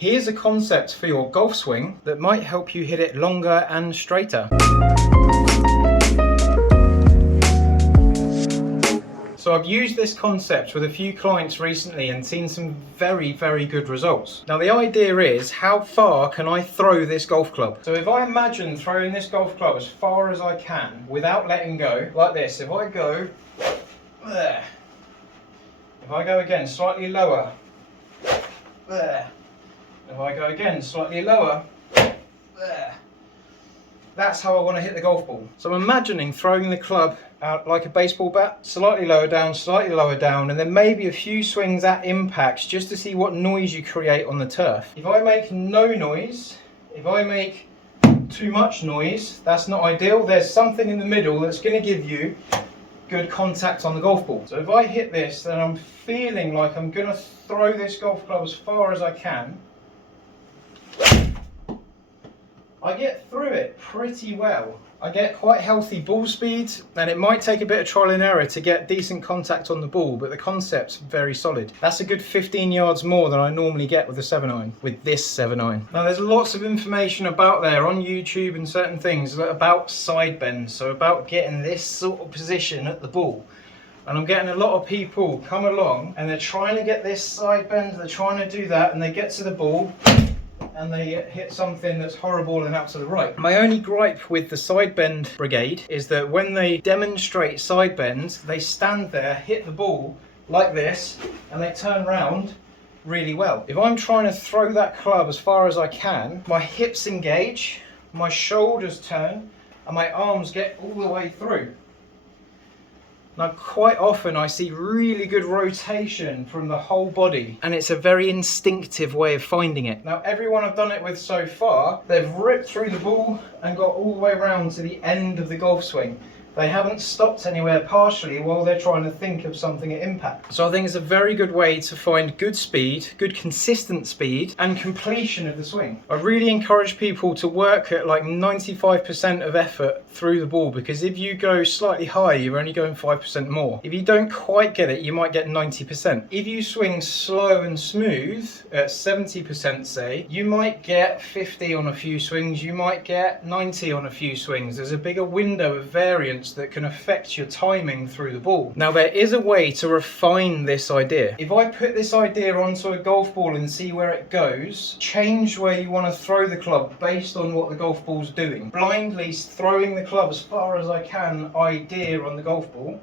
Here's a concept for your golf swing that might help you hit it longer and straighter. So I've used this concept with a few clients recently and seen some very good results. Now the idea is, how far can I throw this golf club? So if I imagine throwing this golf club as far as I can without letting go, like this. If I go there, if I go again slightly lower, there. If I go again slightly lower, there. That's how I want to hit the golf ball. So I'm imagining throwing the club out like a baseball bat, slightly lower down, and then maybe a few swings at impacts just to see what noise you create on the turf. If I make no noise, if I make too much noise, that's not ideal. There's something in the middle that's going to give you good contact on the golf ball. So if I hit this, then I'm feeling like I'm going to throw this golf club as far as I can. I get through it pretty well. I get quite healthy ball speed, and it might take a bit of trial and error to get decent contact on the ball, but the concept's very solid. That's a good 15 yards more than I normally get with a 7-iron, with this 7-iron. Now there's lots of information about there on YouTube and certain things about side bends, so about getting this sort of position at the ball. And I'm getting a lot of people come along and they're trying to get this side bend, they're trying to do that, and they get to the ball and they hit something that's horrible and out to the right. My only gripe with the side bend brigade is that when they demonstrate side bends, they stand there, hit the ball like this, and they turn round really well. If I'm trying to throw that club as far as I can, my hips engage, my shoulders turn, and my arms get all the way through. Now quite often I see really good rotation from the whole body, and it's a very instinctive way of finding it. Now everyone I've done it with so far, they've ripped through the ball and got all the way around to the end of the golf swing. They haven't stopped anywhere partially while they're trying to think of something at impact. So I think it's a very good way to find good speed, good consistent speed, and completion of the swing. I really encourage people to work at like 95% of effort through the ball, because if you go slightly high, you're only going 5% more. If you don't quite get it, you might get 90%. If you swing slow and smooth at 70% say, you might get 50 on a few swings, you might get 90 on a few swings. There's a bigger window of variance that can affect your timing through the ball. Now there is a way to refine this idea. If I put this idea onto a golf ball and see where it goes, change where you want to throw the club based on what the golf ball's doing. Blindly throwing the club as far as I can idea on the golf ball.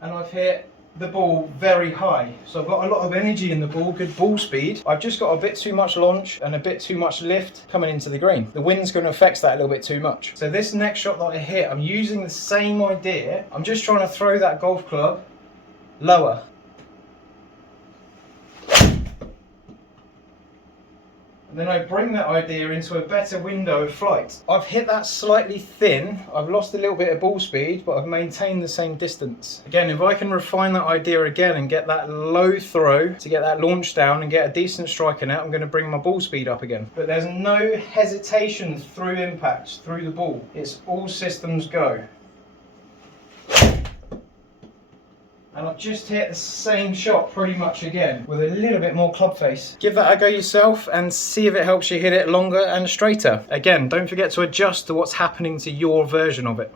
And I've hit the ball very high, so I've got a lot of energy in the ball, good ball speed. I've just got a bit too much launch and a bit too much lift coming into the green. The wind's going to affect that a little bit too much. So this next shot that I hit, I'm using the same idea. I'm just trying to throw that golf club lower. And then I bring that idea into a better window of flight. I've hit that slightly thin, I've lost a little bit of ball speed, but I've maintained the same distance. Again, if I can refine that idea again and get that low throw to get that launch down and get a decent strike in it, I'm going to bring my ball speed up again. But there's no hesitation through impacts, through the ball. It's all systems go. And I've just hit the same shot pretty much again with a little bit more club face. Give that a go yourself and see if it helps you hit it longer and straighter. Again, don't forget to adjust to what's happening to your version of it.